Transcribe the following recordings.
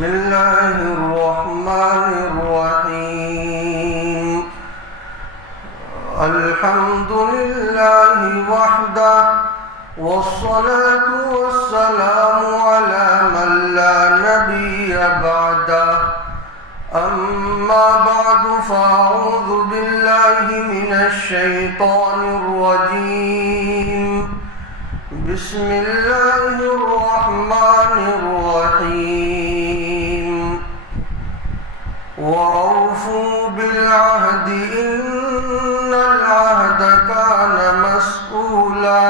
بسم الله الرحمن الرحيم الحمد لله وحده والصلاة والسلام على من لا نبي بعده أما بعد فأعوذ بالله من الشيطان الرجيم بسم الله الرحمن الرحيم وأوفوا بالعهد إن العهد كان مسؤولا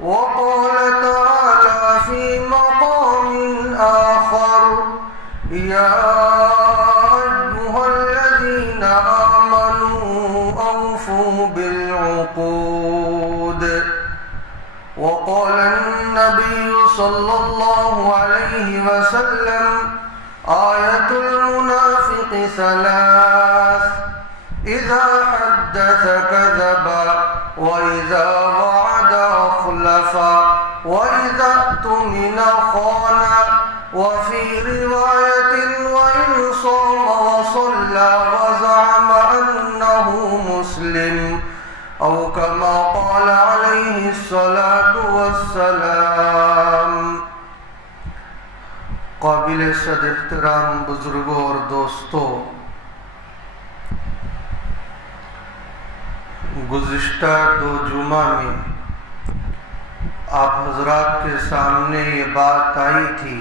وقال تعالى في مقام آخر يا أيها الذين آمنوا أوفوا بالعقود وقال النبي صلى الله عليه وسلم آية المنافق ثلاث إذا حدث كذب وإذا وعد أخلف وإذا اؤتمن خان وفي رواية وإن صام وصلى وزعم أنه مسلم أو كما قال عليه الصلاة والسلام۔ قابل صد احترام بزرگوں اور دوستوں، گزشتہ 2 جمعہ میں آپ حضرات کے سامنے یہ بات آئی تھی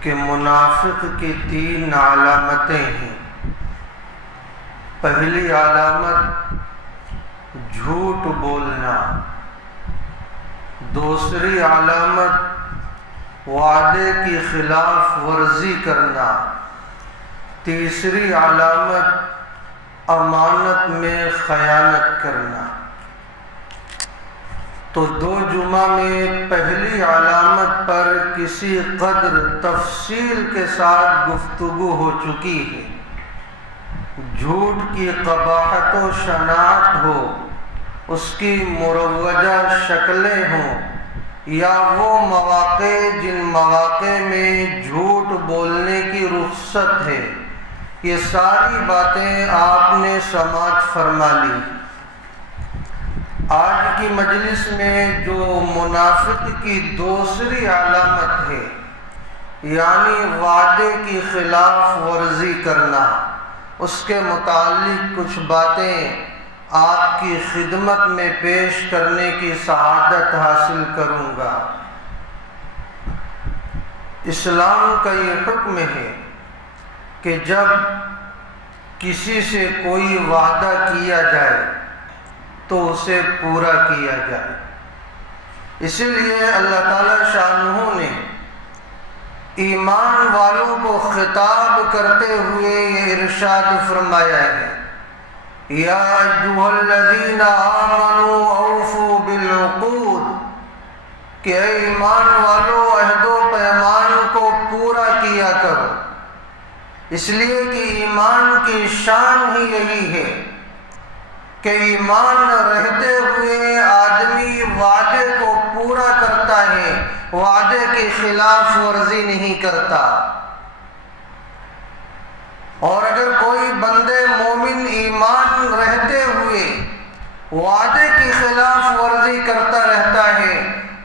کہ منافق کی 3 علامتیں ہیں۔ پہلی علامت جھوٹ بولنا، دوسری علامت وعدے کی خلاف ورزی کرنا، تیسری علامت امانت میں خیانت کرنا۔ تو 2 جمعہ میں پہلی علامت پر کسی قدر تفصیل کے ساتھ گفتگو ہو چکی ہے۔ جھوٹ کی قباحت و شناعت ہو، اس کی مروجہ شکلیں ہوں، یا وہ مواقع جن مواقع میں جھوٹ بولنے کی رخصت ہے، یہ ساری باتیں آپ نے سماعت فرما لی۔ آج کی مجلس میں جو منافق کی دوسری علامت ہے، یعنی وعدے کی خلاف ورزی کرنا، اس کے متعلق کچھ باتیں آپ کی خدمت میں پیش کرنے کی سعادت حاصل کروں گا۔ اسلام کا یہ حکم ہے کہ جب کسی سے کوئی وعدہ کیا جائے تو اسے پورا کیا جائے۔ اسی لیے اللہ تعالی شانہ نے ایمان والوں کو خطاب کرتے ہوئے یہ ارشاد فرمایا ہے، یا ایھا الذین آمنوا اوفوا بالعقود، کہ اے ایمان والو عہد و پیمان کو پورا کیا کرو۔ اس لیے کہ ایمان کی شان ہی یہی ہے کہ ایمان رہتے ہوئے آدمی وعدے کو پورا کرتا ہے، وعدے کی خلاف ورزی نہیں کرتا۔ اور اگر کوئی بندے مومن ایمان رہتے ہوئے وعدے کی خلاف ورزی کرتا رہتا ہے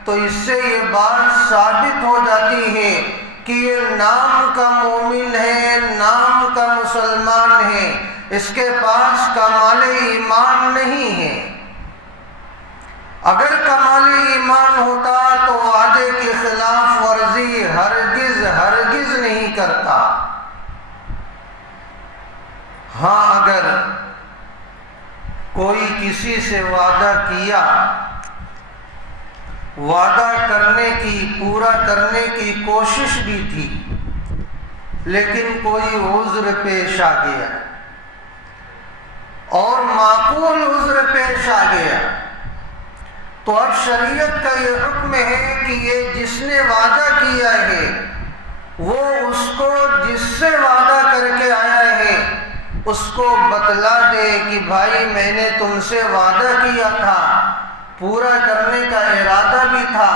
تو اس سے یہ بات ثابت ہو جاتی ہے کہ یہ نام کا مومن ہے، نام کا مسلمان ہے، اس کے پاس کمال ایمان نہیں ہے۔ اگر کمال ایمان ہوتا تو وعدے کی خلاف ورزی ہرگز نہیں کرتا۔ ہاں، اگر کوئی کسی سے وعدہ کیا، وعدہ کرنے کی، پورا کرنے کی کوشش بھی تھی، لیکن کوئی عذر پیش آ گیا اور معقول عذر پیش آ گیا، تو اب شریعت کا یہ حکم ہے کہ یہ جس نے وعدہ کیا ہے وہ اس کو جس سے وعدہ کر کے آیا ہے اس کو بتلا دے کہ بھائی میں نے تم سے وعدہ کیا تھا پورا کرنے کا ارادہ بھی تھا،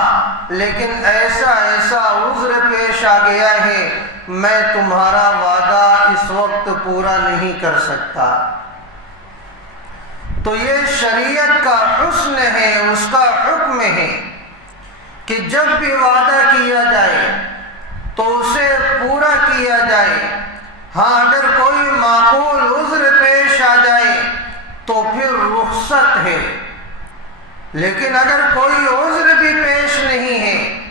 لیکن ایسا عذر پیش آ گیا ہے، میں تمہارا وعدہ اس وقت پورا نہیں کر سکتا۔ تو یہ شریعت کا حسن ہے، اس کا حکم ہے کہ جب بھی وعدہ کیا جائے تو اسے پورا کیا جائے۔ ہاں اگر کوئی معقول عذر پیش آ جائے تو پھر رخصت ہے، لیکن اگر کوئی عذر بھی پیش نہیں ہے،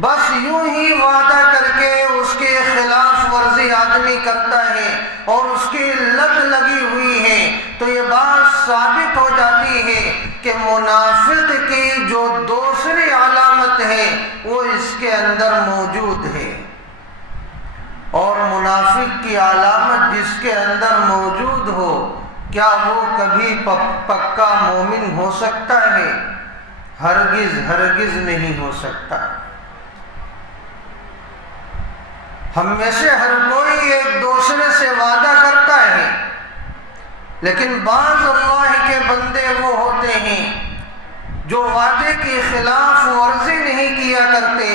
بس یوں ہی وعدہ کر کے اس کے خلاف ورزی آدمی کرتا ہے اور اس کی لت لگی ہوئی ہے، تو یہ بات ثابت ہو جاتی ہے کہ منافق کی جو دوسری علامت ہے وہ اس کے اندر موجود ہے۔ اور منافق کی علامت جس کے اندر موجود ہو، کیا وہ کبھی پکا مومن ہو سکتا ہے؟ ہرگز نہیں ہو سکتا۔ ہم میں سے ہر کوئی ایک دوسرے سے وعدہ کرتا ہے، لیکن بعض اللہ کے بندے وہ ہوتے ہیں جو وعدے کی خلاف ورزی نہیں کیا کرتے،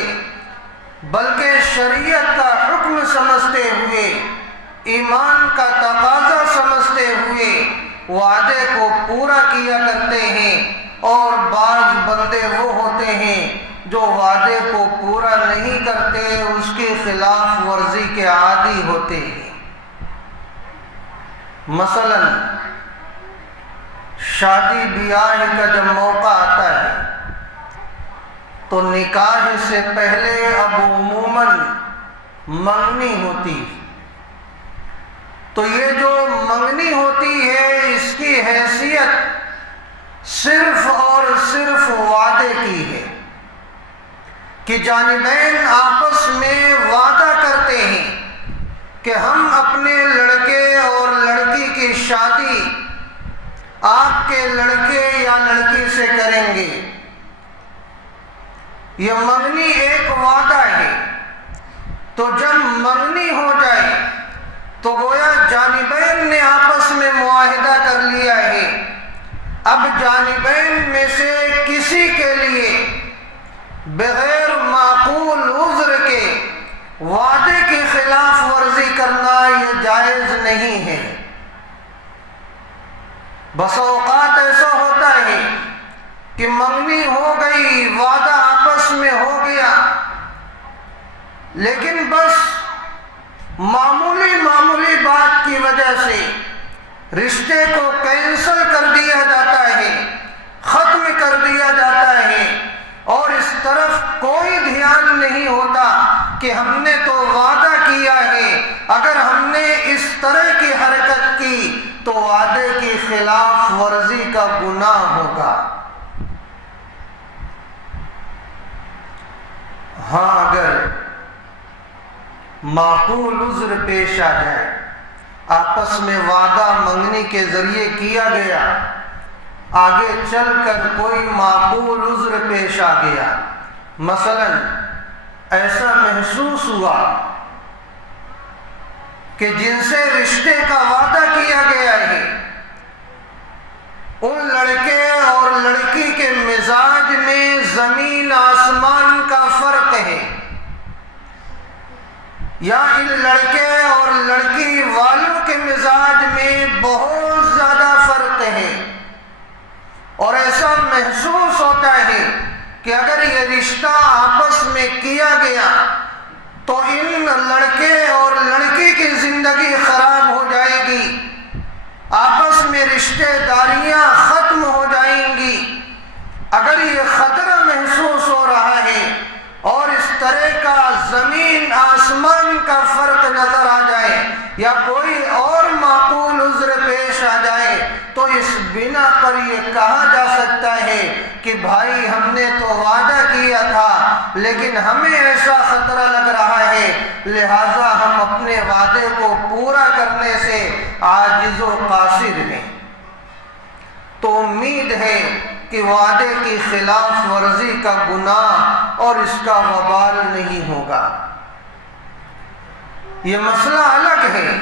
بلکہ شریعت کا حکم سمجھتے ہوئے، ایمان کا تقاضا سمجھتے ہوئے وعدے کو پورا کیا کرتے ہیں، اور بعض بندے وہ ہوتے ہیں جو وعدے کو پورا نہیں کرتے، اس کی خلاف ورزی کے عادی ہوتے ہیں۔ مثلا شادی بیاہ کا جب موقع آتا ہے تو نکاح سے پہلے اب عموماً منگنی ہوتی ہے۔ تو یہ جو منگنی ہوتی ہے، اس کی حیثیت صرف اور صرف وعدے کی ہے کہ جانبین آپس میں وعدہ کرتے ہیں کہ ہم اپنے لڑکے اور لڑکی کی شادی آپ کے لڑکے یا لڑکی سے کریں گے۔ یہ منگنی ایک وعدہ ہے۔ تو جب منگنی ہو جائے تو گویا جانبین نے آپس میں معاہدہ کر لیا ہے، اب جانبین میں سے کسی کے لیے بغیر معقول عذر کے وعدے کی خلاف ورزی کرنا یہ جائز نہیں ہے۔ بس اوقات ایسا ہوتا ہے کہ منگنی ہو گئی، وعدہ آپس میں ہو گیا، لیکن بس معمولی بات کی وجہ سے رشتے کو کینسل کر دیا جاتا ہے، ختم کر دیا جاتا ہے، اور اس طرف کوئی دھیان نہیں ہوتا کہ ہم نے تو وعدہ کیا ہے، اگر ہم نے اس طرح کی حرکت کی تو وعدے کی خلاف ورزی کا گناہ ہوگا۔ ہاں اگر معقول عذر پیش آ جائے، آپس میں وعدہ منگنی کے ذریعے کیا گیا، آگے چل کر کوئی معقول عذر پیش آ گیا، مثلا ایسا محسوس ہوا کہ جن سے رشتے کا وعدہ کیا گیا ہے ان لڑکے اور لڑکی کے مزاج میں زمین آسمان کا فرق ہے، یا ان لڑکے اور لڑکی والوں کے مزاج میں بہت زیادہ فرق ہے، اور ایسا محسوس ہوتا ہے کہ اگر یہ رشتہ آپس میں کیا گیا تو ان لڑکے اور لڑکی کی زندگی خراب ہو جائے گی، آپس میں رشتے داریاں ختم ہو جائیں گی۔ اگر یہ خطرہ محسوس ہو رہا ہے اور اس طرح کا زمین آسمان کا فرق نظر آ جائے یا کوئی اور معقول عذر پیش آ جائے تو اس بنا پر یہ کہا جا سکتا ہے کہ بھائی ہم نے تو وعدہ کیا تھا لیکن ہمیں ایسا خطرہ لگ رہا ہے، لہٰذا ہم اپنے وعدے کو پورا کرنے سے عاجز و قاصر ہیں۔ تو امید ہے کہ وعدے کی خلاف ورزی کا گناہ اور اس کا وبال نہیں ہوگا۔ یہ مسئلہ الگ ہے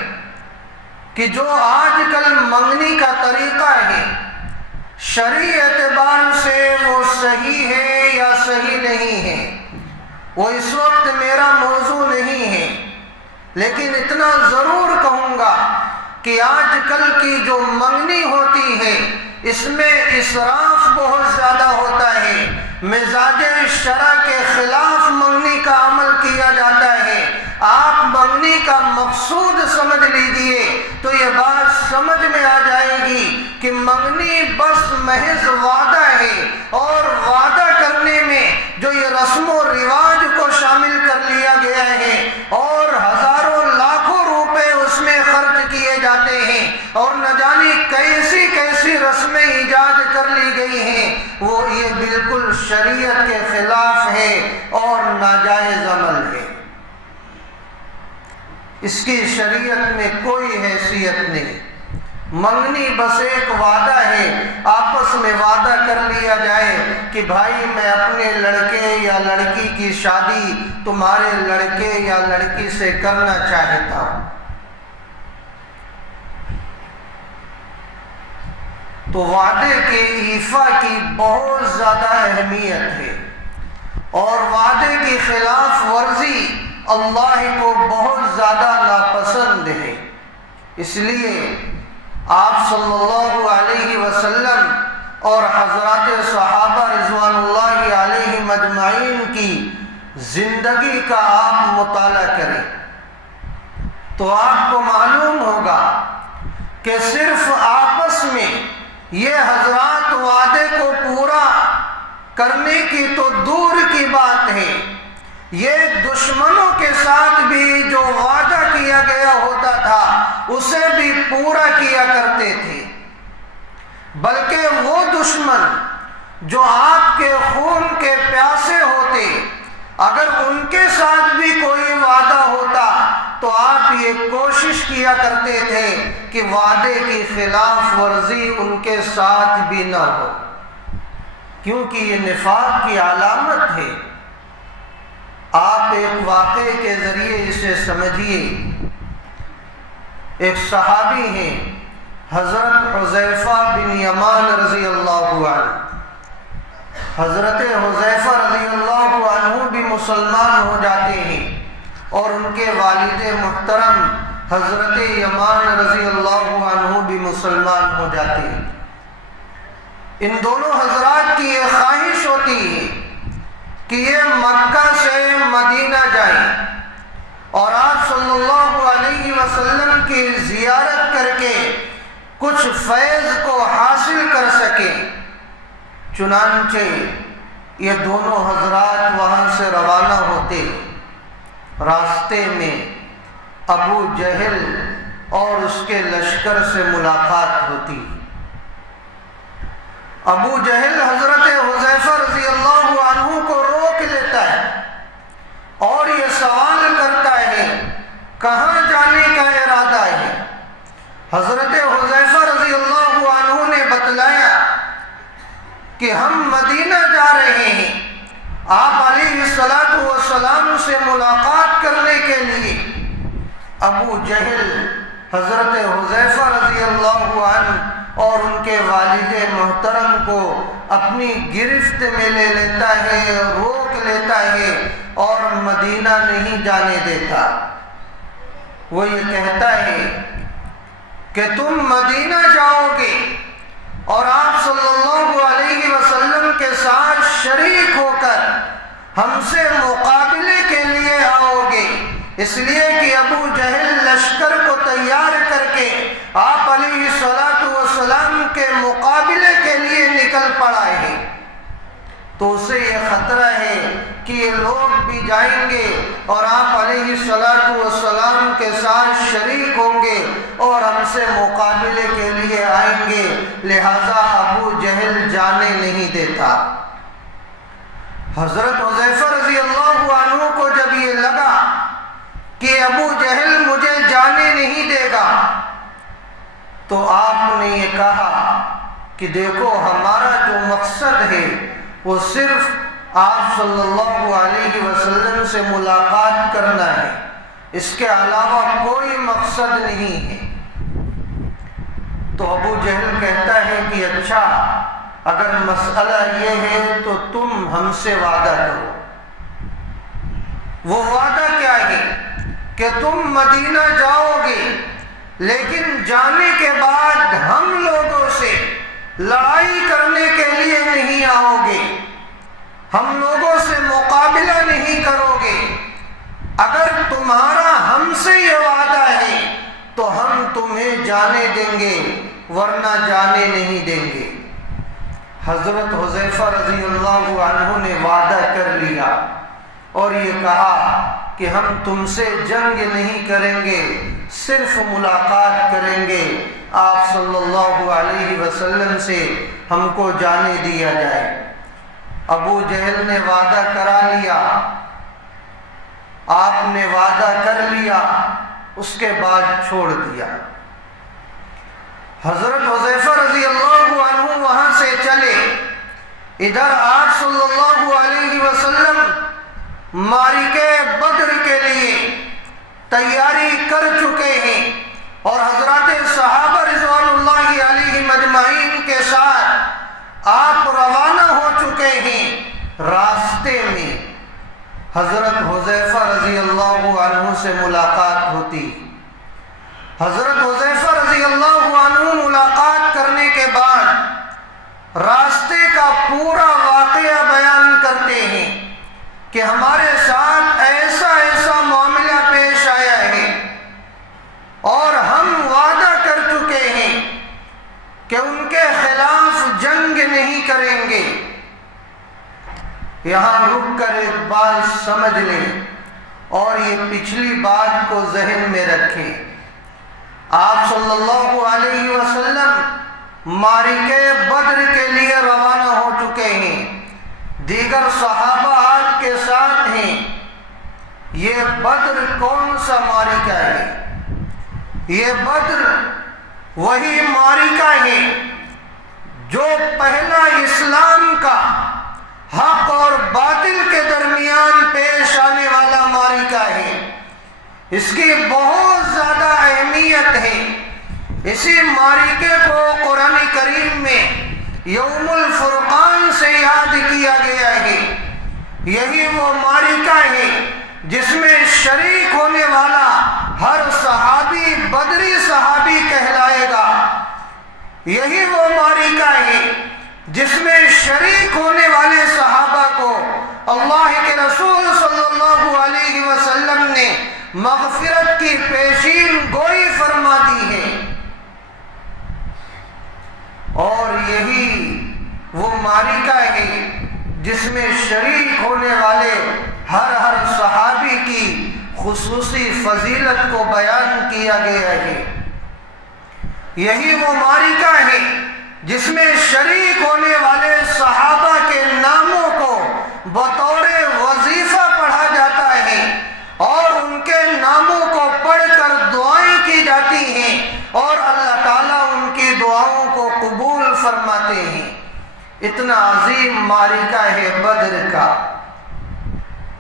کہ جو آج کل منگنی کا طریقہ ہے شرعی اعتبار سے وہ صحیح ہے یا صحیح نہیں ہے وہ اس وقت میرا موضوع نہیں ہے، لیکن اتنا ضرور کہوں گا کہ آج کل کی جو منگنی ہوتی ہے اس میں اسراف بہت زیادہ ہوتا ہے، مزاج شرع کے خلاف منگنی کا عمل کیا جاتا ہے۔ آپ منگنی کا مقصود سمجھ لیجئے تو یہ بات سمجھ میں آ جائے گی کہ منگنی بس محض وعدہ ہے، اور وعدہ کرنے میں جو یہ رسم و رواج کو شامل کر لیا گیا ہے اور ہزاروں لاکھوں روپے اس میں خرچ کیے جاتے ہیں اور نہ جانے کیسی کیسی رسمیں ایجاد کر لی گئی ہیں، وہ یہ بالکل شریعت کے خلاف ہے اور ناجائز عمل ہے۔ اس کی شریعت میں کوئی حیثیت نہیں۔ منگنی بس ایک وعدہ ہے، آپس میں وعدہ کر لیا جائے کہ بھائی میں اپنے لڑکے یا لڑکی کی شادی تمہارے لڑکے یا لڑکی سے کرنا چاہتا ہوں، تو وعدے کے ایفا کی بہت زیادہ اہمیت ہے، اور وعدے کی خلاف ورزی اللہ کو بہت زیادہ ناپسند ہے۔ اس لیے آپ صلی اللہ علیہ وسلم اور حضرات صحابہ رضوان اللہ علیہم اجمعین کی زندگی کا آپ مطالعہ کریں تو آپ کو معلوم ہوگا کہ صرف آپس میں یہ حضرات وعدے کو پورا کرنے کی تو دور کی بات ہے، یہ دشمنوں کے ساتھ بھی جو وعدہ کیا گیا ہوتا تھا اسے بھی پورا کیا کرتے تھے، بلکہ وہ دشمن جو آپ کے خون کے پیاسے ہوتے اگر ان کے ساتھ بھی کوئی وعدہ ہوتا تو آپ یہ کوشش کیا کرتے تھے کہ وعدے کی خلاف ورزی ان کے ساتھ بھی نہ ہو، کیونکہ یہ نفاق کی علامت ہے۔ آپ ایک واقعے کے ذریعے اسے سمجھیے۔ ایک صحابی ہیں حضرت حذیفہ بن یمان رضی اللہ عنہ۔ حضرت حذیفہ رضی اللہ عنہ بھی مسلمان ہو جاتے ہیں اور ان کے والد محترم حضرت یمان رضی اللہ عنہ بھی مسلمان ہو جاتے ہیں۔ ان دونوں حضرات کی یہ خواہش ہوتی ہے کہ یہ مکہ سے مدینہ جائیں اور آپ صلی اللہ علیہ وسلم کی زیارت کر کے کچھ فیض کو حاصل کر سکیں۔ چنانچہ یہ دونوں حضرات وہاں سے روانہ ہوتے، راستے میں ابو جہل اور اس کے لشکر سے ملاقات ہوتی۔ ابو جہل حضرت حذیفہ رضی اللہ عنہ کو روک لیتا ہے اور یہ سوال کرتا ہے کہاں جانے کا ارادہ ہے؟ حضرت حذیفہ رضی اللہ عنہ نے بتلایا کہ ہم مدینہ جا رہے ہیں آپ علیہ السلام سے ملاقات کرنے کے لیے۔ ابو جہل حضرت حذیفہ رضی اللہ عنہ اور ان کے والد محترم کو اپنی گرفت میں لے لیتا ہے، روک لیتا ہے اور مدینہ نہیں جانے دیتا۔ وہ یہ کہتا ہے کہ تم مدینہ جاؤ گے اور آپ صلی اللہ علیہ وسلم کے ساتھ شریک ہو کر ہم سے مقابلے کے لیے آؤ گے، اس لیے کہ ابو جہل لشکر کو تیار کر کے آپ علیہ السلام کے مقابلے کے لیے نکل پڑا ہے، تو اسے یہ خطرہ ہے کہ یہ لوگ بھی جائیں گے اور آپ علیہ السلام کے ساتھ شریک ہوں گے اور ہم سے مقابلے کے لیے آئیں گے، لہذا ابو جہل جانے نہیں دیتا۔ حضرت حذیفہ رضی اللہ عنہ کو جب یہ لگا کہ ابو جہل مجھے جانے نہیں دے گا تو آپ نے یہ کہا کہ دیکھو ہمارا جو مقصد ہے وہ صرف آپ صلی اللہ علیہ وسلم سے ملاقات کرنا ہے، اس کے علاوہ کوئی مقصد نہیں ہے۔ تو ابو جہل کہتا ہے کہ اچھا اگر مسئلہ یہ ہے تو تم ہم سے وعدہ کرو۔ وہ وعدہ کیا ہے کہ تم مدینہ جاؤ گے، لیکن جانے کے بعد ہم لوگوں سے لڑائی کرنے کے لیے نہیں آؤ گے، ہم لوگوں سے مقابلہ نہیں کرو گے۔ اگر تمہارا ہم سے یہ وعدہ ہے تو ہم تمہیں جانے دیں گے، ورنہ جانے نہیں دیں گے۔ حضرت حذیفہ رضی اللہ عنہ نے وعدہ کر لیا اور یہ کہا کہ ہم تم سے جنگ نہیں کریں گے، صرف ملاقات کریں گے، آپ صلی اللہ علیہ وسلم سے ہم کو جانے دیا جائے۔ ابو جہل نے وعدہ کرا لیا، آپ نے وعدہ کر لیا، اس کے بعد چھوڑ دیا۔ حضرت حذیفہ رضی اللہ عنہ وہاں سے چلے، ادھر آپ صلی اللہ علیہ وسلم معرکہ بدر کے لیے تیاری کر چکے ہیں، اور حضرات صحابہ رضوان اللہ علیہم اجمعین کے ساتھ آپ روانہ ہو چکے ہیں۔ راستے میں حضرت حذیفہ رضی اللہ عنہ سے ملاقات ہوتی۔ حضرت حذیفہ رضی اللہ عنہ ملاقات کرنے کے بعد راستے کا پورا واقعہ بیان کرتے ہیں کہ ہمارے ساتھ ایسا ایسا معاملہ پیش آیا ہے، اور ہم وعدہ کر چکے ہیں کہ ان کے خلاف جنگ نہیں کریں گے۔ یہاں رک کر ایک بات سمجھ لیں اور یہ پچھلی بات کو ذہن میں رکھیں۔ آپ صلی اللہ علیہ وسلم معرکہ بدر کے لیے روانہ ہو چکے ہیں، دیگر صحابہ آپ کے ساتھ ہیں۔ یہ بدر کون سا معرکہ ہے؟ یہ بدر وہی معرکہ ہے جو پہلا اسلام کا حق اور باطل کے درمیان پیش آنے والا معرکہ ہے۔ اس کی بہت زیادہ اہمیت ہے۔ اسی معرکے کو قرآن کریم میں یوم الفرقان سے یاد کیا گیا ہے۔ یہی وہ معرکہ ہے جس میں شریک ہونے والا ہر صحابی بدری صحابی کہلائے گا۔ یہی وہ معرکہ ہے جس میں شریک ہونے والے صحابہ کو اللہ کے رسول صلی اللہ علیہ وسلم نے مغفرت کی پیشین گوئی فرما دی ہے۔ اور یہی وہ معرکہ ہے جس میں شریک ہونے والے ہر صحابی کی خصوصی فضیلت کو بیان کیا گیا ہے۔ یہی وہ معرکہ ہے جس میں شریک ہونے والے صحابہ کے ناموں کو بطور وظیفہ پڑھا جاتا ہے، اور ان کے ناموں کو پڑھ کر دعائیں کی جاتی ہیں، اور اللہ تعالیٰ ان کی دعاؤں کو قبول فرماتے ہیں۔ اتنا عظیم معرکہ ہے بدر کا۔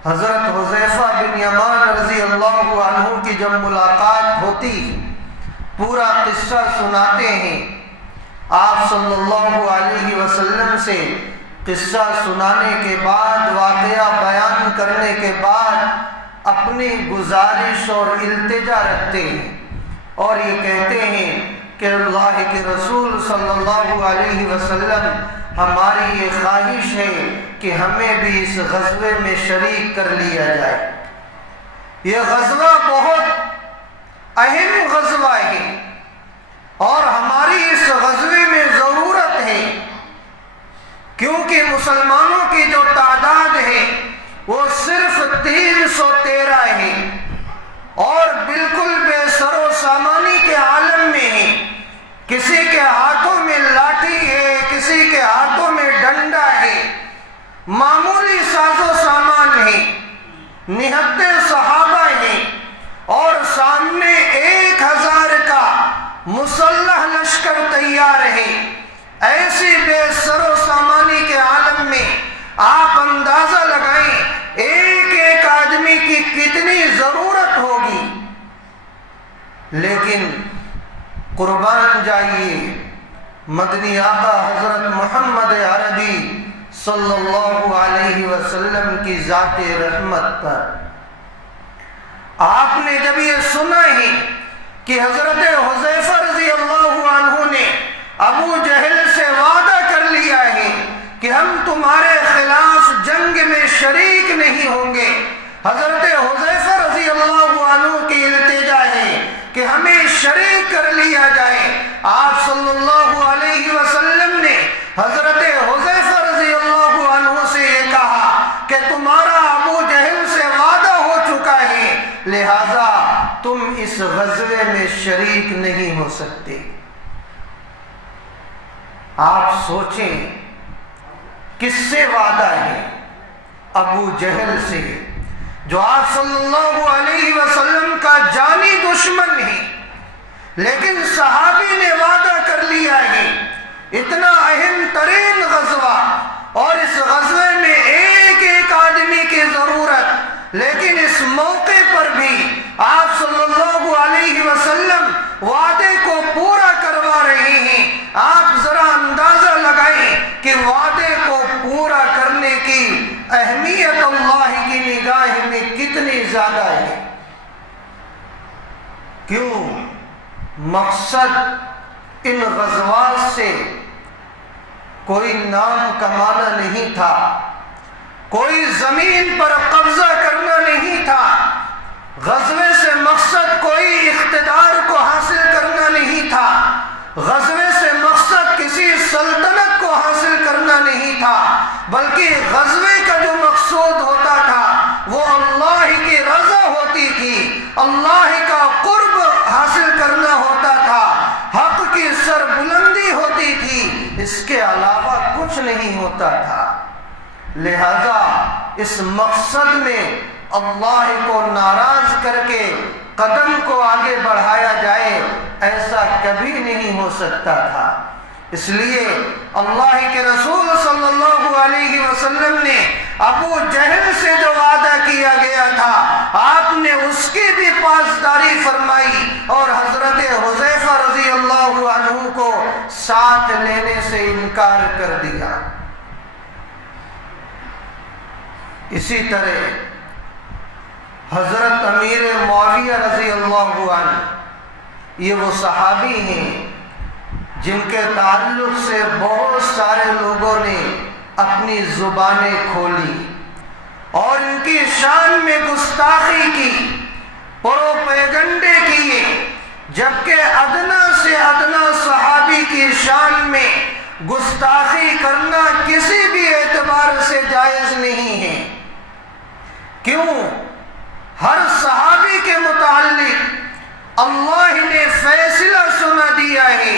حضرت حذیفہ بن یمان رضی اللہ عنہ کی جب ملاقات ہوتی، پورا قصہ سناتے ہیں۔ آپ صلی اللہ علیہ وسلم سے قصہ سنانے کے بعد، واقعہ بیان کرنے کے بعد اپنی گزارش اور التجا رکھتے ہیں، اور یہ کہتے ہیں کہ اللہ کے رسول صلی اللہ علیہ وسلم، ہماری یہ خواہش ہے کہ ہمیں بھی اس غزوے میں شریک کر لیا جائے۔ یہ غزوہ بہت اہم غزوہ ہے، اور ہماری اس غزوے میں ضرورت ہے، کیونکہ مسلمانوں کی جو تعداد ہے وہ صرف 313 ہے، اور بالکل بے سر و سامانی کے عالم میں ہے۔ کسی کے ہاتھوں میں لاٹھی ہے، کسی کے ہاتھوں میں ڈنڈا ہے، معمولی ساز و سامان ہے، نہتے صحابہ ہیں، اور سامنے 1000 کا مسلح لشکر تیار ہے۔ ایسی بے سر و سامانی کے عالم میں آپ اندازہ لگائیں ایک ایک آدمی کی کتنی ضرورت ہوگی۔ لیکن قربان جائیے، مدنی آقا حضرت محمد عربی صلی اللہ علیہ وسلم کی ذات رحمت پر۔ آپ نے جب یہ سنا ہی کہ حضرت حذیفہ رضی اللہ عنہ نے ابو جہل سے وعدہ کر لیا ہے کہ ہم تمہارے خلاف جنگ میں شریک نہیں ہوں گے، حضرت حذیفہ رضی اللہ عنہ کی التجا ہے کہ ہمیں شریک کر لیا جائے۔ آپ صلی اللہ علیہ وسلم نے حضرت حذیفہ رضی اللہ عنہ سے یہ کہا کہ تمہارا ابو جہل سے وعدہ ہو چکا ہے، لہذا تم اس غزوے میں شریک نہیں ہو سکتے۔ آپ سوچیں کس سے وعدہ ہے؟ ابو جہل سے، جو آپ صلی اللہ علیہ وسلم کا جانی دشمن ہے، لیکن صحابی نے وعدہ کر لیا ہے۔ اتنا اہم ترین غزوہ، اور اس غزوے میں ایک ایک آدمی کی ضرورت، لیکن اس موقع پر بھی آپ صلی اللہ علیہ وسلم وعدے کو پورا کروا رہے ہیں۔ آپ ذرا اندازہ لگائیں کہ وعدے کو پورا کرنے کی اہمیت اللہ کی نگاہ میں کتنی زیادہ ہے۔ کیوں؟ مقصد ان غزوات سے کوئی نام کمانا نہیں تھا، کوئی زمین پر قبضہ کرنا نہیں تھا، غزوے سے مقصد کوئی اقتدار کو حاصل کرنا نہیں تھا، غزوے سے مقصد کسی سلطنت کو حاصل کرنا نہیں تھا، بلکہ غزوے کا جو مقصود ہوتا تھا وہ اللہ کی رضا ہوتی تھی، اللہ کا قرب حاصل کرنا ہوتا تھا، حق کی سربلندی ہوتی تھی، اس کے علاوہ کچھ نہیں ہوتا تھا۔ لہذا اس مقصد میں اللہ کو ناراض کر کے قدم کو آگے بڑھایا جائے، ایسا کبھی نہیں ہو سکتا تھا۔ اس لیے اللہ کے رسول صلی اللہ علیہ وسلم نے ابو جہل سے جو وعدہ کیا گیا تھا، آپ نے اس کی بھی پاسداری فرمائی، اور حضرت حذیفہ رضی اللہ عنہ کو ساتھ لینے سے انکار کر دیا۔ اسی طرح حضرت امیر معاویہ رضی اللہ عنہ، یہ وہ صحابی ہیں جن کے تعلق سے بہت سارے لوگوں نے اپنی زبانیں کھولی اور ان کی شان میں گستاخی کی، پروپیگنڈے کیے، جبکہ ادنا سے ادنا صحابی کی شان میں گستاخی کرنا کسی بھی اعتبار سے جائز نہیں ہے۔ کیوں؟ ہر صحابی کے متعلق اللہ نے فیصلہ سنا دیا ہے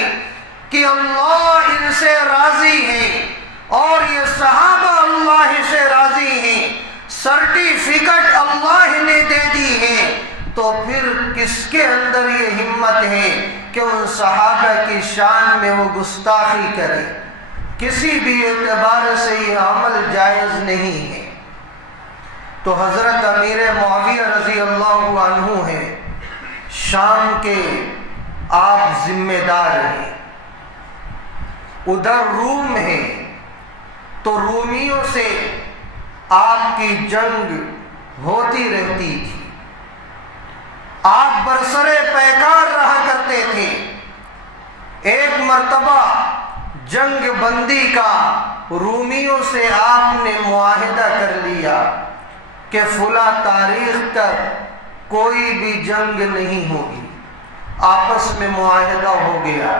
کہ اللہ ان سے راضی ہے، اور یہ صحابہ اللہ سے راضی ہیں، سرٹیفکیٹ اللہ نے دے دی ہے، تو پھر کس کے اندر یہ ہمت ہے کہ ان صحابہ کی شان میں وہ گستاخی کرے؟ کسی بھی اعتبار سے یہ عمل جائز نہیں ہے۔ تو حضرت امیر معاویہ رضی اللہ عنہ ہیں، شام کے آپ ذمہ دار ہیں، ادھر روم ہے، تو رومیوں سے آپ کی جنگ ہوتی رہتی تھی، آپ برسرے پیکار رہا کرتے تھے۔ ایک مرتبہ جنگ بندی کا رومیوں سے آپ نے معاہدہ کر لیا کہ فلاں تاریخ تک کوئی بھی جنگ نہیں ہوگی، آپس میں معاہدہ ہو گیا۔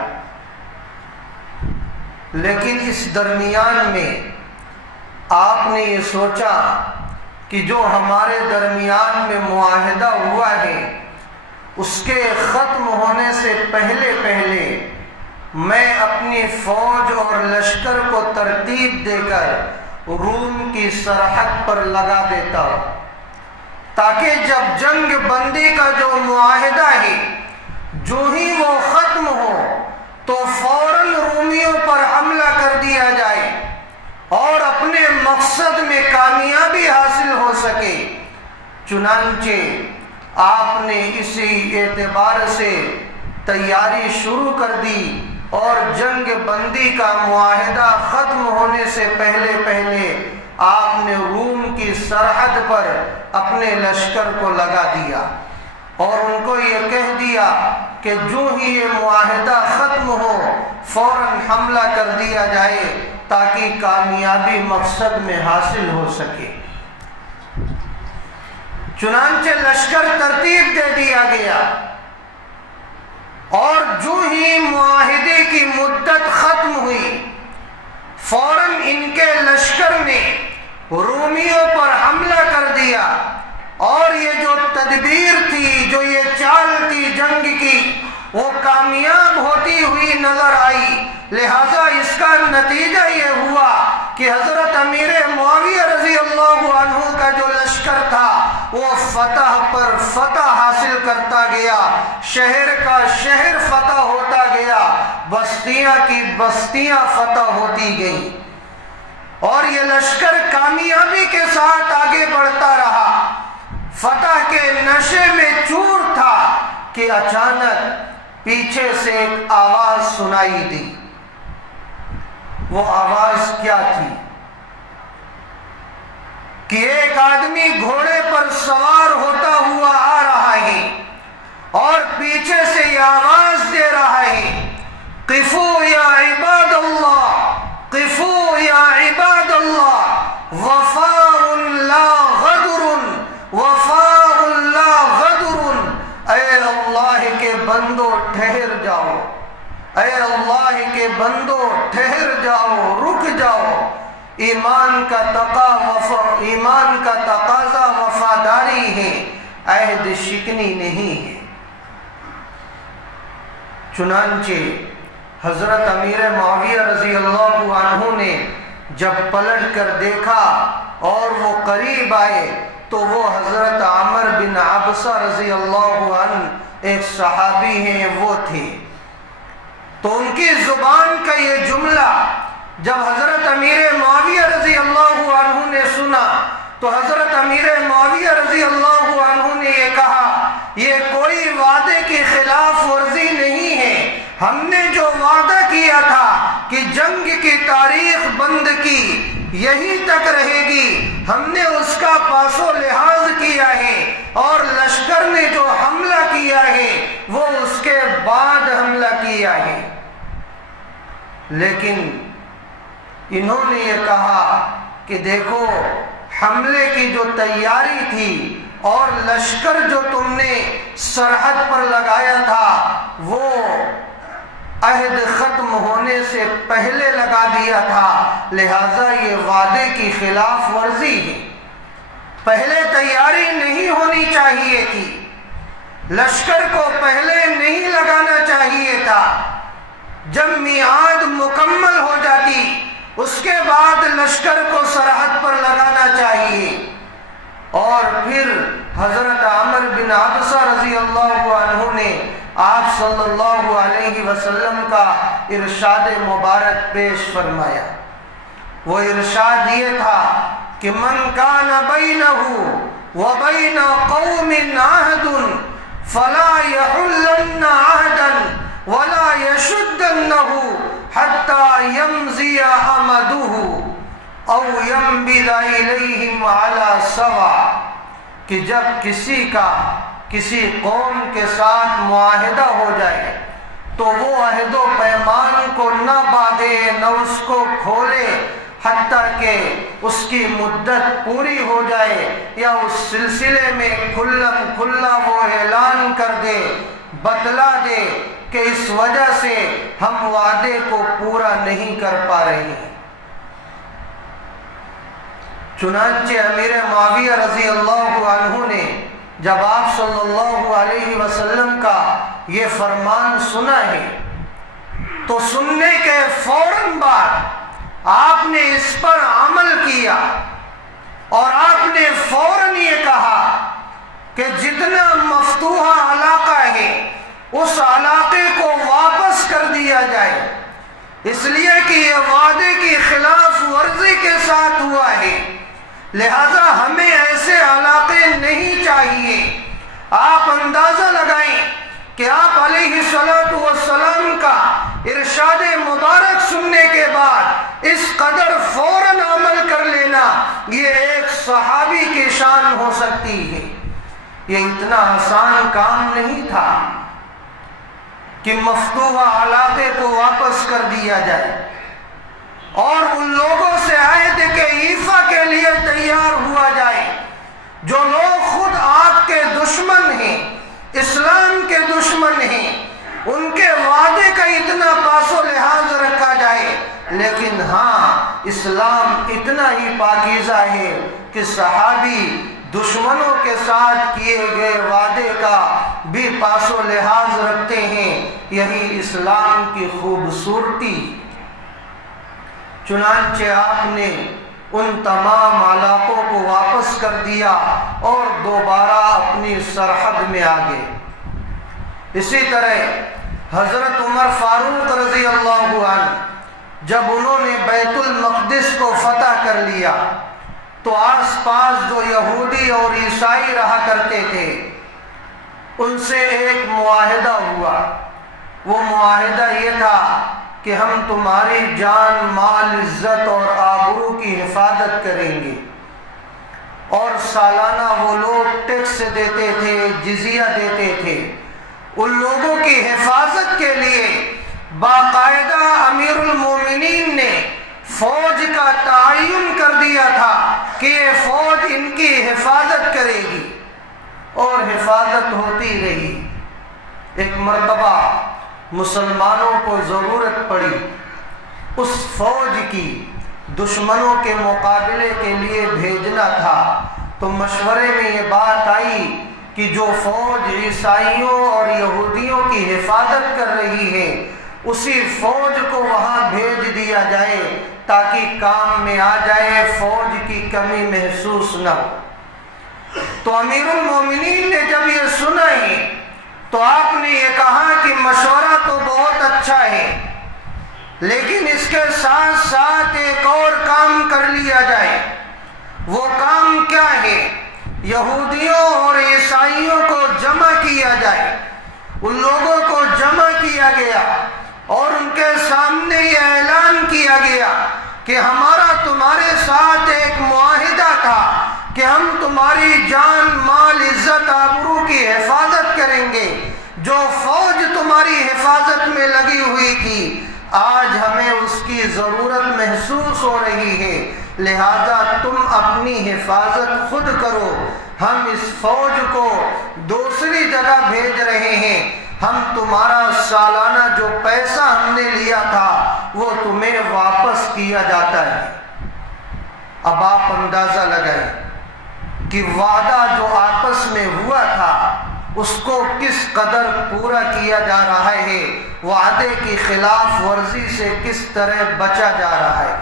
لیکن اس درمیان میں آپ نے یہ سوچا کہ جو ہمارے درمیان میں معاہدہ ہوا ہے اس کے ختم ہونے سے پہلے میں اپنی فوج اور لشکر کو ترتیب دے کر روم کی سرحد پر لگا دیتا ہوں، تاکہ جب جنگ بندی کا جو معاہدہ ہے جو ہی وہ ختم ہو تو فوراً رومیوں پر حملہ کر دیا جائے اور اپنے مقصد میں کامیابی حاصل ہو سکے۔ چنانچہ آپ نے اسی اعتبار سے تیاری شروع کر دی اور جنگ بندی کا معاہدہ ختم ہونے سے پہلے آپ نے روم کی سرحد پر اپنے لشکر کو لگا دیا اور ان کو یہ کہہ دیا کہ جو ہی یہ معاہدہ ختم ہو فوراً حملہ کر دیا جائے تاکہ کامیابی مقصد میں حاصل ہو سکے۔ چنانچہ لشکر ترتیب دے دیا گیا اور جو ہی معاہدے کی مدت ختم ہوئی فوراً ان کے لشکر نے رومیوں پر حملہ کر دیا، اور یہ جو تدبیر تھی، جو یہ چال تھی جنگ کی، وہ کامیاب ہوتی ہوئی نظر آئی۔ لہذا اس کا نتیجہ یہ ہوا کہ حضرت امیر معاویہ رضی اللہ عنہ کا جو لشکر تھا وہ فتح پر فتح حاصل کرتا گیا، شہر کا شہر فتح ہوتا گیا، بستیاں کی بستیاں فتح ہوتی گئیں، اور یہ لشکر کامیابی کے ساتھ آگے بڑھتا رہا۔ فتح کے نشے میں چور تھا کہ اچانک پیچھے سے ایک آواز سنائی دی۔ وہ آواز کیا تھی کہ ایک آدمی گھوڑے پر سوار ہوتا ہوا آ رہا ہے اور پیچھے سے یہ آواز دے رہا ہے، قفو یا عباد اللہ، قفو یا عباد اللہ، وفاء لا غدر، وفاء لا غدر، اے اللہ کے بندو ٹھہر جاؤ، اے اللہ کے بندو ٹھہر جاؤ، رک جاؤ، ایمان کا تقاضا وفاداری ہے، عہد شکنی نہیں ہے۔ چنانچہ حضرت امیر معاویہ رضی اللہ عنہ نے جب پلٹ کر دیکھا اور وہ قریب آئے تو وہ حضرت عمر بن عبسہ رضی اللہ عنہ ایک صحابی ہیں وہ تھے۔ تو ان کی زبان کا یہ جملہ جب حضرت امیر معاویہ رضی اللہ عنہ نے سنا تو حضرت امیر معاویہ رضی اللہ عنہ نے یہ کہا، یہ کوئی وعدے کی خلاف ورزی نہیں ہے، ہم نے جو وعدہ کیا تھا کہ جنگ کی تاریخ بند کی یہی تک رہے گی، ہم نے اس کا پاس و لحاظ کیا ہے، اور لشکر نے جو حملہ کیا ہے وہ اس کے بعد حملہ کیا ہے۔ لیکن انہوں نے یہ کہا کہ دیکھو، حملے کی جو تیاری تھی اور لشکر جو تم نے سرحد پر لگایا تھا وہ عہد ختم ہونے سے پہلے لگا دیا تھا، لہذا یہ وعدے کی خلاف ورزی ہے، پہلے تیاری نہیں ہونی چاہیے تھی، لشکر کو پہلے نہیں لگانا چاہیے تھا، جب میعاد مکمل ہو جاتی اس کے بعد لشکر کو سرحد پر لگانا چاہیے۔ اور پھر حضرت عمر بن عبسہ رضی اللہ عنہ نے آپ صلی اللہ علیہ وسلم کا ارشاد مبارک پیش فرمایا۔ وہ ارشاد یہ تھا کہ من کان بینہ وبین قوم عہد فلا یحلن عہدا ولا یشدنہ حتی یمضی امدہ او ینبذ الیہم علی سوا، کہ جب کسی کا کسی قوم کے ساتھ معاہدہ ہو جائے تو وہ عہد و پیمان کو نہ باندھے نہ اس کو کھولے حتیٰ کہ اس کی مدت پوری ہو جائے، یا اس سلسلے میں کھلا وہ اعلان کر دے، بتلا دے کہ اس وجہ سے ہم وعدے کو پورا نہیں کر پا رہے ہیں۔ چنانچہ امیر معاویہ رضی اللہ عنہ نے جب آپ صلی اللہ علیہ وسلم کا یہ فرمان سنا ہے تو سننے کے فوراً بعد آپ نے اس پر عمل کیا، اور آپ نے فوراً یہ کہا کہ جتنا مفتوحہ علاقہ ہے اس علاقے کو واپس کر دیا جائے، اس لیے کہ یہ وعدے کی خلاف ورزی کے ساتھ ہوا ہے، لہذا ہمیں ایسے علاقے نہیں چاہیے۔ آپ اندازہ لگائیں کہ آپ علیہ الصلوۃ والسلام کا ارشاد مبارک سننے کے بعد اس قدر فوراً عمل کر لینا، یہ ایک صحابی کی شان ہو سکتی ہے۔ یہ اتنا آسان کام نہیں تھا کہ مفتوحہ علاقے کو واپس کر دیا جائے اور ان لوگوں سے عہد کے ایفا کے لیے تیار ہوا جائے جو لوگ خود آپ کے دشمن ہیں، اسلام کے دشمن ہیں، ان کے وعدے کا اتنا پاس و لحاظ رکھا جائے۔ لیکن ہاں، اسلام اتنا ہی پاکیزہ ہے کہ صحابی دشمنوں کے ساتھ کیے گئے وعدے کا بھی پاس و لحاظ رکھتے ہیں۔ یہی اسلام کی خوبصورتی۔ چنانچہ آپ نے ان تمام علاقوں کو واپس کر دیا اور دوبارہ اپنی سرحد میں آ گئے۔ اسی طرح حضرت عمر فاروق رضی اللہ عنہ جب انہوں نے بیت المقدس کو فتح کر لیا تو آس پاس جو یہودی اور عیسائی رہا کرتے تھے ان سے ایک معاہدہ ہوا۔ وہ معاہدہ یہ تھا کہ ہم تمہاری جان، مال، عزت اور آبرو کی حفاظت کریں گے، اور سالانہ وہ لوگ ٹیکس دیتے تھے، جزیہ دیتے تھے۔ ان لوگوں کی حفاظت کے لیے باقاعدہ امیر المومنین نے فوج کا تعین کر دیا تھا کہ یہ فوج ان کی حفاظت کرے گی، اور حفاظت ہوتی رہی۔ ایک مرتبہ مسلمانوں کو ضرورت پڑی اس فوج کی دشمنوں کے مقابلے کے لیے بھیجنا تھا، تو مشورے میں یہ بات آئی کہ جو فوج عیسائیوں اور یہودیوں کی حفاظت کر رہی ہے اسی فوج کو وہاں بھیج دیا جائے تاکہ کام میں آ جائے، فوج کی کمی محسوس نہ ہو۔ تو امیر المومنین نے جب یہ سنا ہے تو آپ نے یہ کہا کہ مشورہ تو بہت اچھا ہے، لیکن اس کے ساتھ ساتھ ایک اور کام کر لیا جائے۔ وہ کام کیا ہے؟ یہودیوں اور عیسائیوں کو جمع کیا جائے۔ ان لوگوں کو جمع کیا گیا اور ان کے سامنے یہ اعلان کیا گیا کہ ہمارا تمہارے ساتھ ایک معاہدہ تھا کہ ہم تمہاری جان، مال، عزت، آبرو کی حفاظت کریں گے۔ جو فوج تمہاری حفاظت میں لگی ہوئی تھی آج ہمیں اس کی ضرورت محسوس ہو رہی ہے، لہذا تم اپنی حفاظت خود کرو، ہم اس فوج کو دوسری جگہ بھیج رہے ہیں، ہم تمہارا سالانہ جو پیسہ ہم نے لیا تھا وہ تمہیں واپس کیا جاتا ہے۔ اب آپ اندازہ لگائیں کہ وعدہ جو آپس میں ہوا تھا اس کو کس قدر پورا کیا جا رہا ہے، وعدے کی خلاف ورزی سے کس طرح بچا جا رہا ہے۔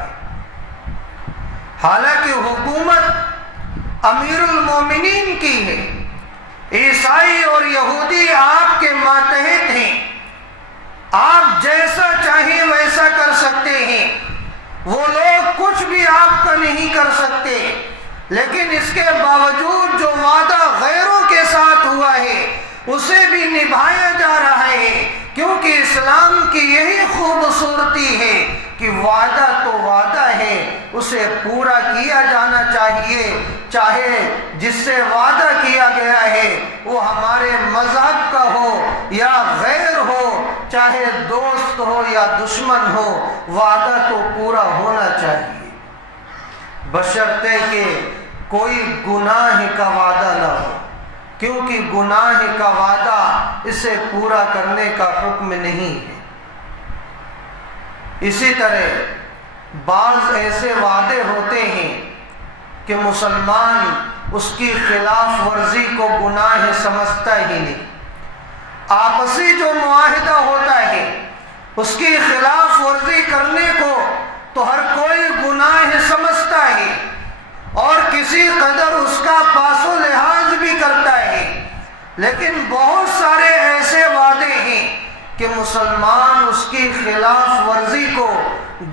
حالانکہ حکومت امیر المومنین کی ہے، عیسائی اور یہودی آپ کے ماتحت ہیں، آپ جیسا چاہیں ویسا کر سکتے ہیں، وہ لوگ کچھ بھی آپ کا نہیں کر سکتے، لیکن اس کے باوجود جو وعدہ غیروں کے ساتھ ہوا ہے اسے بھی نبھایا جا رہا ہے، کیونکہ اسلام کی یہی خوبصورتی ہے کہ وعدہ تو وعدہ ہے، اسے پورا کیا جانا چاہیے، چاہے جس سے وعدہ کیا گیا ہے وہ ہمارے مذہب کا ہو یا غیر ہو، چاہے دوست ہو یا دشمن ہو، وعدہ تو پورا ہونا چاہیے، بشرطے کہ کوئی گناہ کا وعدہ نہ ہو، کیونکہ گناہ کا وعدہ اسے پورا کرنے کا حکم نہیں ہے۔ اسی طرح بعض ایسے وعدے ہوتے ہیں کہ مسلمان اس کی خلاف ورزی کو گناہ سمجھتا ہی نہیں، آپسی جو معاہدہ ہوتا ہے اس کی خلاف ورزی کرنے کو تو ہر کوئی گناہ سمجھتا ہے اور کسی قدر اس کا پاس و لحاظ بھی کرتا ہے، لیکن بہت سارے ایسے وعدے ہیں کہ مسلمان اس کی خلاف ورزی کو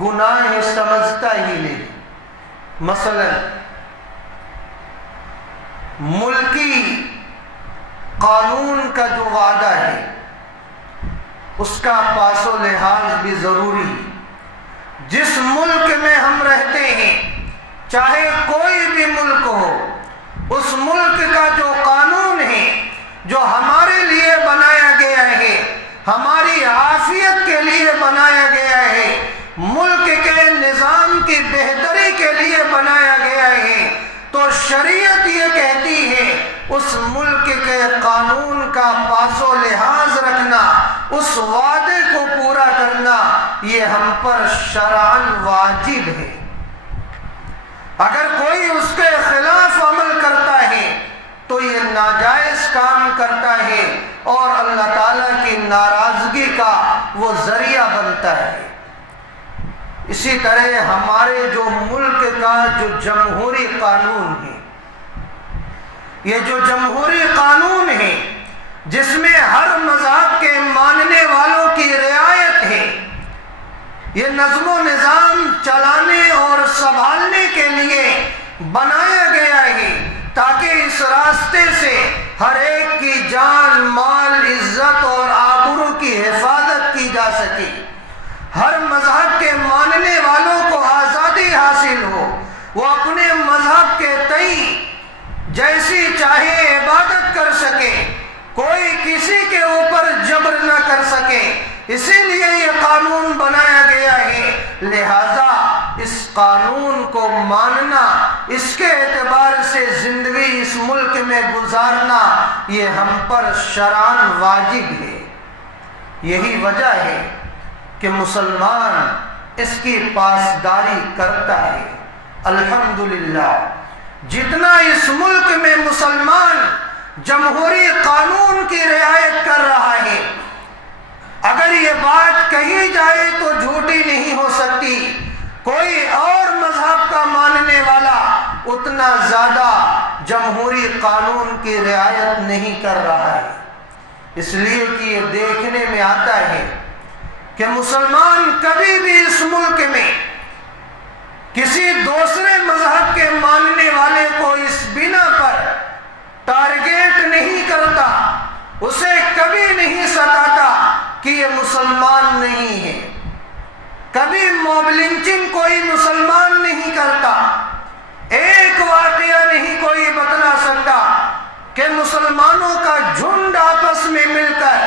گناہ سمجھتا ہی نہیں۔ مثلا ملکی قانون کا جو وعدہ ہے اس کا پاس و لحاظ بھی ضروری۔ جس ملک میں ہم رہتے ہیں، چاہے کوئی بھی ملک ہو، اس ملک کا جو قانون ہے، جو ہمارے لیے بنایا گیا ہے، ہماری عافیت کے لیے بنایا گیا ہے، ملک کے نظام کی بہتری کے لیے بنایا گیا ہے، تو شریعت یہ کہتی ہے اس ملک کے قانون کا پاس و لحاظ رکھنا، اس وعدے کو پورا کرنا، یہ ہم پر شرعاً واجب ہے۔ اگر کوئی اس کے خلاف عمل کرتا ہے تو یہ ناجائز کام کرتا ہے اور اللہ تعالیٰ کی ناراضگی کا وہ ذریعہ بنتا ہے۔ اسی طرح ہمارے جو ملک کا جو جمہوری قانون ہے، یہ جو جمہوری قانون ہے جس میں ہر مذہب کے ماننے والوں کی رعایت ہے، یہ نظم و نظام چلانے اور سنبھالنے کے لیے بنایا گیا ہے تاکہ اس راستے سے ہر ایک کی جان، مال، عزت اور آبرو کی حفاظت کی جا سکے، ہر مذہب کے ماننے والوں کو آزادی حاصل ہو، وہ اپنے مذہب کے تئیں جیسی چاہے عبادت کر سکے، کوئی کسی کے اوپر جبر نہ کر سکے، اسی لیے یہ قانون بنایا گیا ہے۔ لہذا اس قانون کو ماننا، اس کے اعتبار سے زندگی اس ملک میں گزارنا، یہ ہم پر شرعاً واجب ہے۔ یہی وجہ ہے کہ مسلمان اس کی پاسداری کرتا ہے۔ الحمدللہ جتنا اس ملک میں مسلمان جمہوری قانون کی رعایت کر رہا ہے، اگر یہ بات کہی جائے تو جھوٹی نہیں ہو سکتی، کوئی اور مذہب کا ماننے والا اتنا زیادہ جمہوری قانون کی رعایت نہیں کر رہا ہے، اس لیے کہ یہ دیکھنے میں آتا ہے کہ مسلمان کبھی بھی اس ملک میں کسی دوسرے مذہب کے ماننے والے کو اس بنا پر ٹارگیٹ نہیں کرتا، اسے کبھی نہیں ستاتا کہ یہ مسلمان نہیں ہے، کبھی موب لنچنگ کوئی مسلمان نہیں کرتا، ایک واقعہ نہیں کوئی بتلا سکتا کہ مسلمانوں کا جھنڈ آپس میں مل کر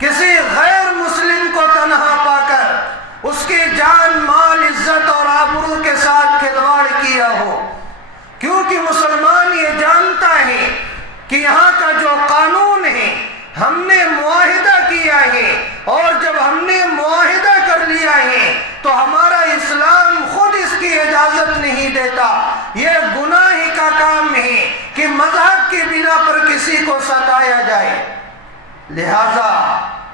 کسی غیر مسلم کو تنہا پا کر اس کی جان، مال، عزت اور آبرو کے ساتھ کھلواڑ کیا ہو، کیونکہ مسلمان یہ جانتا ہے کہ یہاں کا جو قانون ہے ہم نے معاہدہ کیا ہے، اور جب ہم نے معاہدہ کر لیا ہے تو ہمارا اسلام خود اس کی اجازت نہیں دیتا، یہ گناہ کا کام ہے کہ مذہب کی بنا پر کسی کو ستایا جائے۔ لہذا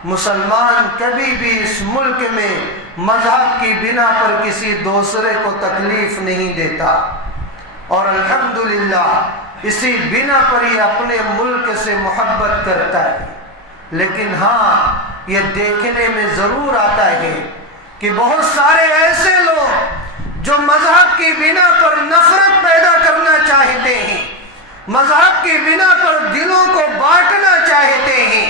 مسلمان کبھی بھی اس ملک میں مذہب کی بنا پر کسی دوسرے کو تکلیف نہیں دیتا، اور الحمدللہ اسی بنا پر ہی اپنے ملک سے محبت کرتا ہے۔ لیکن ہاں یہ دیکھنے میں ضرور آتا ہے کہ بہت سارے ایسے لوگ جو مذہب کی بنا پر نفرت پیدا کرنا چاہتے ہیں، مذہب کی بنا پر دلوں کو بانٹنا چاہتے ہیں،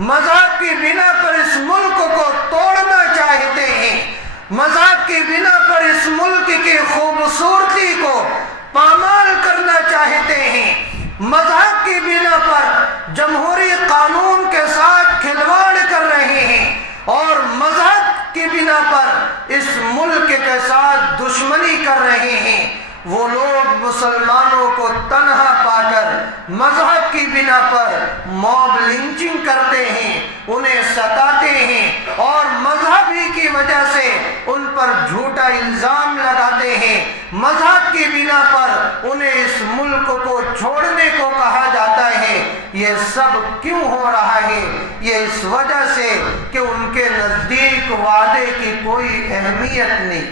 مذہب کی بنا پر اس ملک کو توڑنا چاہتے ہیں، مذہب کی بنا پر اس ملک کی خوبصورتی کو پامال کرنا چاہتے ہیں، مذہب کی بنا پر جمہوری قانون کے ساتھ کھلواڑ کر رہے ہیں، اور مذہب کی بنا پر اس ملک کے ساتھ دشمنی کر رہے ہیں، وہ لوگ مسلمانوں کو تنہا پا کر مذہب کی بنا پر موب لنچنگ کرتے ہیں، انہیں ستاتے ہیں، اور مذہب ہی کی وجہ سے ان پر جھوٹا الزام لگاتے ہیں، مذہب کی بنا پر انہیں اس ملک کو چھوڑنے کو کہا جاتا ہے۔ یہ سب کیوں ہو رہا ہے؟ یہ اس وجہ سے کہ ان کے نزدیک وعدے کی کوئی اہمیت نہیں،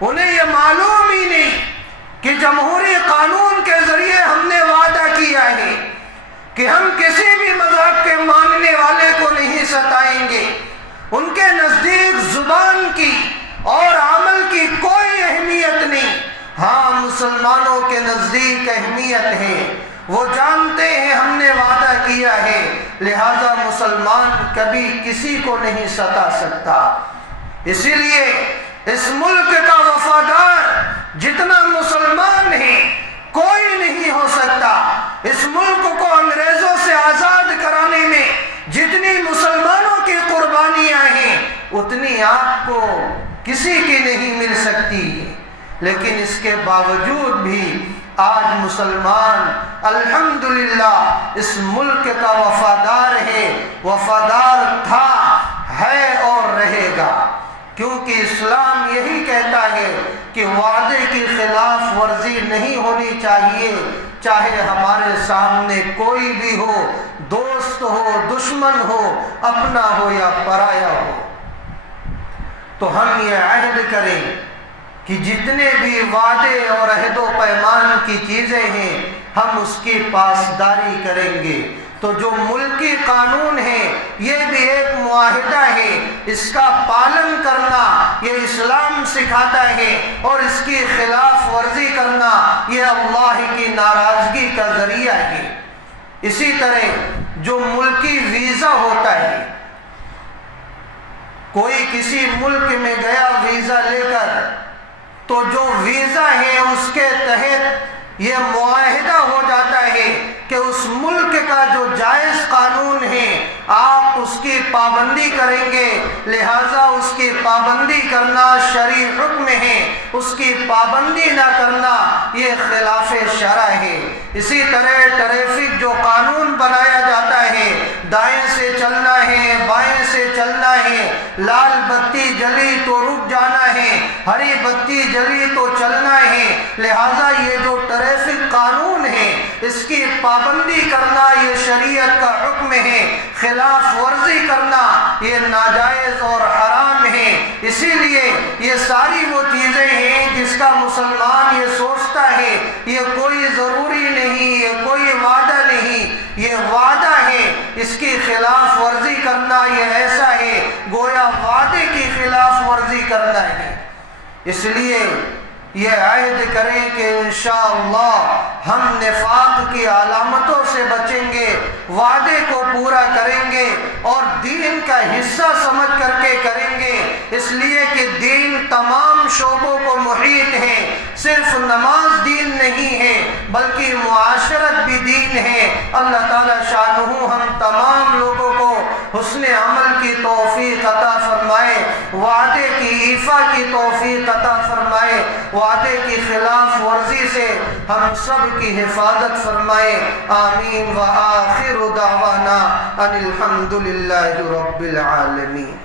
انہیں یہ معلوم ہی نہیں کہ جمہوری قانون کے ذریعے ہم نے وعدہ کیا ہے کہ ہم کسی بھی مذہب کے ماننے والے کو نہیں ستائیں گے۔ ان کے نزدیک زبان کی اور عمل کی کوئی اہمیت نہیں، ہاں مسلمانوں کے نزدیک اہمیت ہے، وہ جانتے ہیں ہم نے وعدہ کیا ہے، لہذا مسلمان کبھی کسی کو نہیں ستا سکتا۔ اسی لیے اس ملک کا وفادار جتنا مسلمان ہے کوئی نہیں ہو سکتا۔ اس ملک کو انگریزوں سے آزاد کرانے میں جتنی مسلمانوں کی قربانیاں ہیں اتنی آپ کو کسی کی نہیں مل سکتی، لیکن اس کے باوجود بھی آج مسلمان الحمدللہ اس ملک کا وفادار ہے، وفادار تھا، ہے اور رہے گا، کیونکہ اسلام یہی کہتا ہے کہ وعدے کی خلاف ورزی نہیں ہونی چاہیے، چاہے ہمارے سامنے کوئی بھی ہو، دوست ہو، دشمن ہو، اپنا ہو یا پرایا ہو۔ تو ہم یہ عہد کریں کہ جتنے بھی وعدے اور عہد و پیمان کی چیزیں ہیں ہم اس کی پاسداری کریں گے۔ تو جو ملکی قانون ہے یہ بھی ایک معاہدہ ہے، اس کا پالن کرنا یہ اسلام سکھاتا ہے، اور اس کی خلاف ورزی کرنا یہ اللہ کی ناراضگی کا ذریعہ ہے۔ اسی طرح جو ملکی ویزا ہوتا ہے، کوئی کسی ملک میں گیا ویزا لے کر، تو جو ویزا ہے اس کے تحت یہ معاہدہ ہو جاتا ہے کہ اس ملک کا جو جائز قانون ہے آپ اس کی پابندی کریں گے، لہٰذا اس کی پابندی کرنا شرعی حکم ہے، اس کی پابندی نہ کرنا یہ خلاف شرع ہے۔ اسی طرح ٹریفک جو قانون بنایا جاتا ہے، دائیں سے چلنا ہے، بائیں سے چلنا ہے، لال بتی جلی تو رک جانا ہے، ہری بتی جلی تو چلنا ہے، لہٰذا یہ جو ٹریفک قانون ہے اس کی پابندی کرنا یہ شریعت کا حکم ہے، خلاف ورزی کرنا یہ ناجائز اور حرام ہے۔ اسی لیے یہ ساری وہ چیزیں ہیں جس کا مسلمان یہ سوچتا ہے یہ کوئی ضروری نہیں، یہ کوئی وعدہ نہیں، یہ وعدہ ہے، اس کی خلاف ورزی کرنا یہ ایسا ہے گویا وعدے کی خلاف ورزی کرنا ہے۔ اس لیے یہ عہد کریں کہ انشاءاللہ ہم نفاق کی علامتوں سے بچیں گے، وعدے کو پورا کریں گے اور دین کا حصہ سمجھ کر کے کریں گے، اس لیے کہ دین تمام شعبوں کو محیط ہے، صرف نماز دین نہیں ہے بلکہ معاشرت بھی دین ہے۔ اللہ تعالی شانہ ہم تمام لوگوں کو حسن عمل کی توفیق عطا فرمائے، وعدے کی ایفا کی توفیق عطا فرمائے، وعدے کی خلاف ورزی سے ہم سب کی حفاظت فرمائے، آمین۔ وآخر دعوانا ان الحمد للہ رب العالمین۔